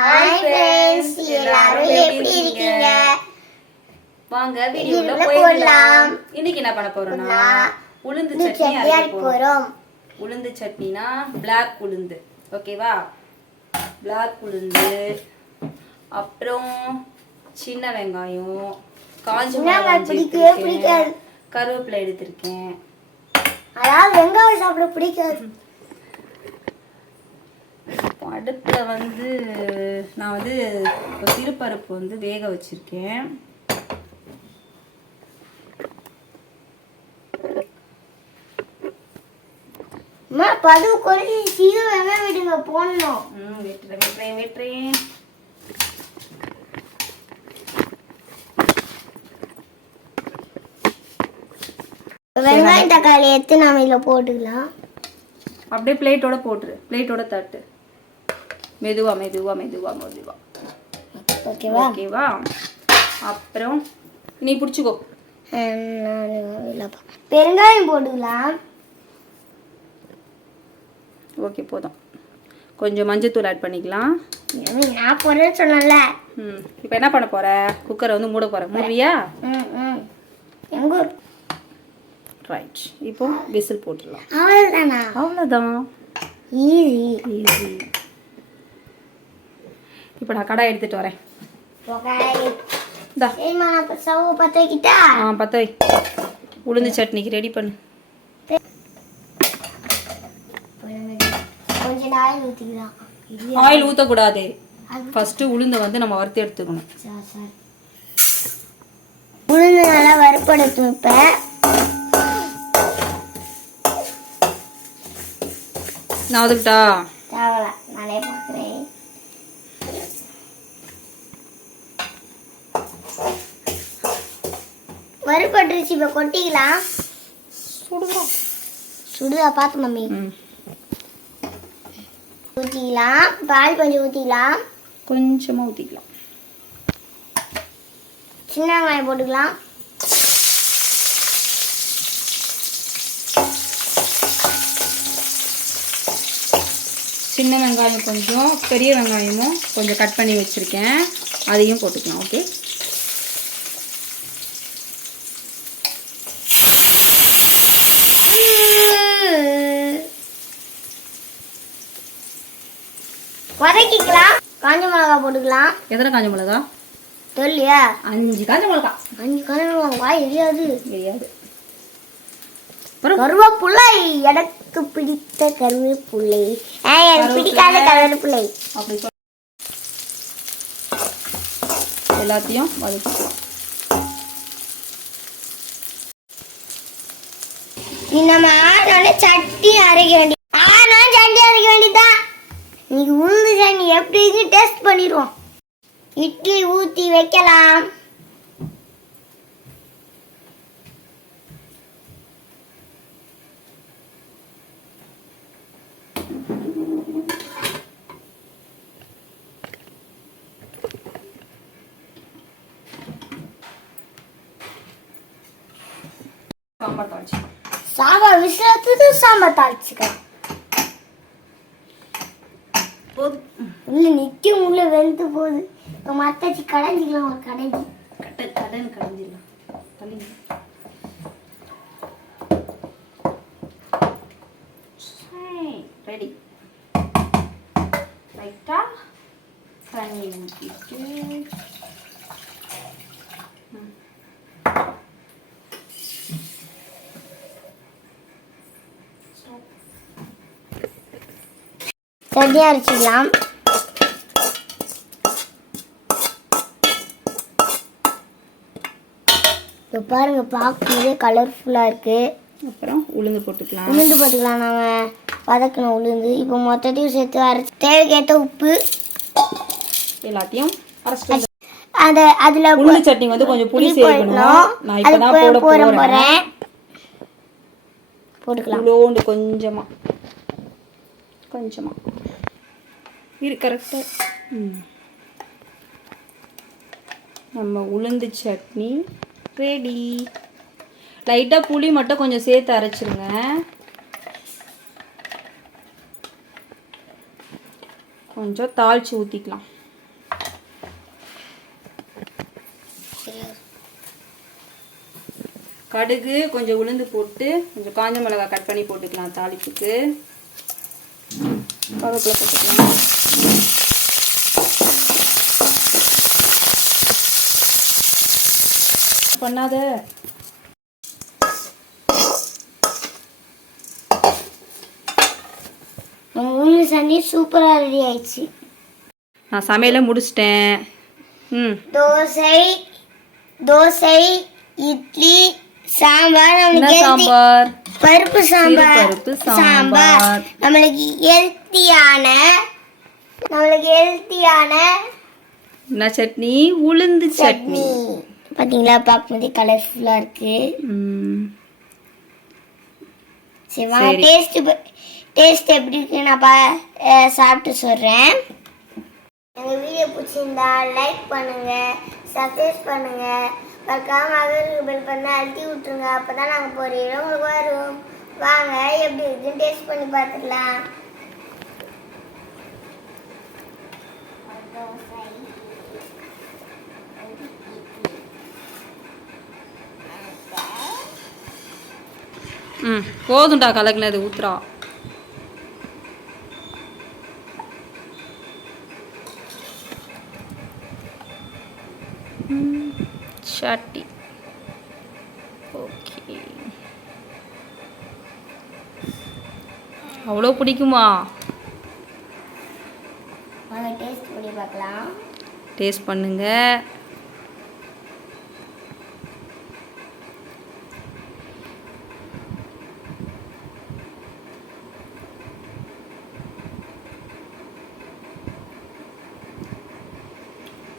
Hi friends, எல்லாரும் எப்படி இருக்கீங்க? வாங்க வீடியோல போயிடலாம். இன்னைக்கு என்ன பண்ண போறோம்னா உளுந்து சட்னி அரைக்க போறோம். உளுந்து சட்னினா black உளுந்து. ஓகேவா? black உளுந்து, அப்புறம் சின்ன வெங்காயம், காஞ்ச மிளகாய், கருவேப்பிலை எடுத்துர்க்கேன். அதாவது வெங்காயம் சாப்பிட பிடிக்காது. அடுப்புல வந்து நான் வந்து சிறுபருப்பு வந்து வேக வச்சிருக்கேன். பது கொடி சீக்கிரமே விடுங்க போடணும். வெட்டுறேன். வெங்காயம் தக்காளி எடுத்து நாம இதுல போட்டுக்கலாம். அப்படியே பிளேட்டோட போட்டுரு. பிளேட்டோட தட்டு. மெதுவா மெதுவா மெதுவா மெதுவா. ஓகேவா? ஓகேவா? அப்புறம் நீ பிடிச்சிக்கோ. பெருங்காயம் போட்டுக்கலாம். ஓகே, போதும். கொஞ்சம் மஞ்சத்தூள் ஆட் பண்ணிக்கலாம். நான் போடுறேன்னு சொன்னல. இப்போ என்ன பண்ண போற? குக்கரை வந்து மூட போற. மூடுறியா? எங்க ரைட். இப்போ விசில் போட்டுடலாம். அவ்வளவுதானா? அவ்வளவுதான். ஈஸி. இப்போ நான் கடாய் எடுத்துட்டு வரேன். இந்தா. ஏமா நான் ஸ்டவ் பத்த வைக்கிட்டா? பத்த வை. உளுந்து சட்னிக்கு ரெடி பண்ணு. கொஞ்சம் ஆயில் ஊத்திக்கலாம். ஆயில் ஊத்த கூடாது. ஃபர்ஸ்ட் உளுந்து வந்து நம்ம வறுத்து எடுத்துக்கணும். சரி. உளுந்து நல்லா வறுப்படுத்து. இப்ப நான் வந்துட்டா? தேவல. நானே பாக்குறேன். வறுபட்டுருச்சு. இப்ப கொட்டிக்கலாம். சுடுதா பாத்து மம்மி. ஊத்திக்கலாம். பால் கொஞ்சம் ஊத்திக்கலாம். கொஞ்சமா ஊத்திக்கலாம். சின்ன வெங்காயம் போட்டுக்கலாம். சின்ன வெங்காயம் கொஞ்சம், பெரிய வெங்காயமும் கொஞ்சம் கட் பண்ணி வச்சிருக்கேன். அதையும் போட்டுக்கலாம். ஓகே. வதக்கிக்கலாம். காஞ்ச மிளகா போட்டுக்கலாம். எத்தனை காஞ்ச மிளகா? சொல்லியா? 5 காஞ்ச மிளகா. 5 காஞ்ச மிளகா எரியாது. கருவேப்பிலை. எனக்கு பிடித்த கருவேப்பிலை. எனக்கு பிடிக்காத கருவேப்பிலை. அப்படி எல்லாத்தையும் வதக்கிக்கலாம். நம்ம சட்னி அரைக்க வேண்டியதான். இன்னைக்கு உளுந்து சட்னி எப்படி டேஸ்ட் பண்ணிடுவோம். இட்லி ஊத்தி வைக்கலாம். சாம்பார் தாளிச்சு. சாம்பார் விசிலத்துக்கு சாம்பார் தாளிச்சுக்கலாம். உள்ள நிக்கும். உள்ள வெந்து போகுது. இப்போ மத்தாச்சி கடைஞ்சிக்கலாம். ஒரு கடைஞ்சி கடைஞ்சிடலாம். ரெடி. ரைட்டா தண்ணி ஊற்றிட்டு சட்னி அரைச்சிக்கலாம். இப்போ பாருங்க, பார்க்கும்போதே கலர்ஃபுல்லாக இருக்கு. அப்புறம் உளுந்து போட்டுக்கலாம். நாம வதக்கணும் உளுந்து. இப்போ மொத்தத்தையும் சேர்த்து அரைச்சி தேவைக்கேற்ற உப்பு எல்லாத்தையும் அரைச்சிட்டு அதுல உளுந்து சட்னி வந்து கொஞ்சம் புளி சேர்க்கணும். நான் இப்பதான் போட போறேன். போட்டுக்கலாம். இவ்வளோண்டு கொஞ்சமா இரு. கரெக்டா. நம்ம உளுந்து சட்னி ரெடி. லைட்டாக புளி மட்டும் கொஞ்சம் சேர்த்து அரைச்சிருங்க. கொஞ்சம் தாளிச்சு ஊற்றிக்கலாம். கடுகு கொஞ்சம் உளுந்து போட்டு கொஞ்சம் காஞ்ச மிளகாய் கட் பண்ணி போட்டுக்கலாம் தாளிப்புக்கு. கருவேப்பிலை போட்டுக்கலாம். பண்ணாத உளுந்து சட்னி சூப்பராக ரெடி ஆயிடுச்சு. நான் சமையலை முடிச்சிட்டேன். தோசை இட்லி சாம்பார். என்ன சாம்பார்? பருப்பு சாம்பார். பருப்பு சாம்பார். நம்மளுக்கு ஹெல்த்தியான என்ன சட்னி? உளுந்து சட்னி. பார்த்தீங்களா, பார்க்கும்போதே கலர்ஃபுல்லாக இருக்கு. சரி, டேஸ்ட் எப்படி இருக்கு நான் சாப்பிட்டு சொல்கிறேன். எங்கள் வீடியோ பிடிச்சிருந்தா லைக் பண்ணுங்க, சப்ஸ்கிரைப் பண்ணுங்க, மறக்காம பெல் பண்ண அழுத்தி விட்டுருங்க. அப்போ தான் நாங்கள் போகிற இடம் உங்களுக்கு வரும். வாங்க எப்படி இருக்குன்னு டேஸ்ட் பண்ணி பார்த்துக்கலாம். போதும்டா கலக்குனது, ஊத்துறா. சட்டி ஓகே. அவ்வளோ பிடிக்குமா? டேஸ்ட் பண்ணி பார்க்கலாம். டேஸ்ட் பண்ணுங்க.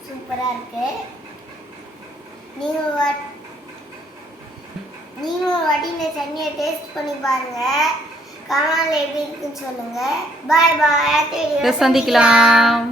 சூப்பராக இருக்கு. நீங்களும் ஒரு வாட்டி இந்த சட்னியை டேஸ்ட் பண்ணி பாருங்க. கமெண்ட்ல எப்படி இருக்குன்னு சொல்லுங்க. பாய் பாய். சந்திக்கலாம்.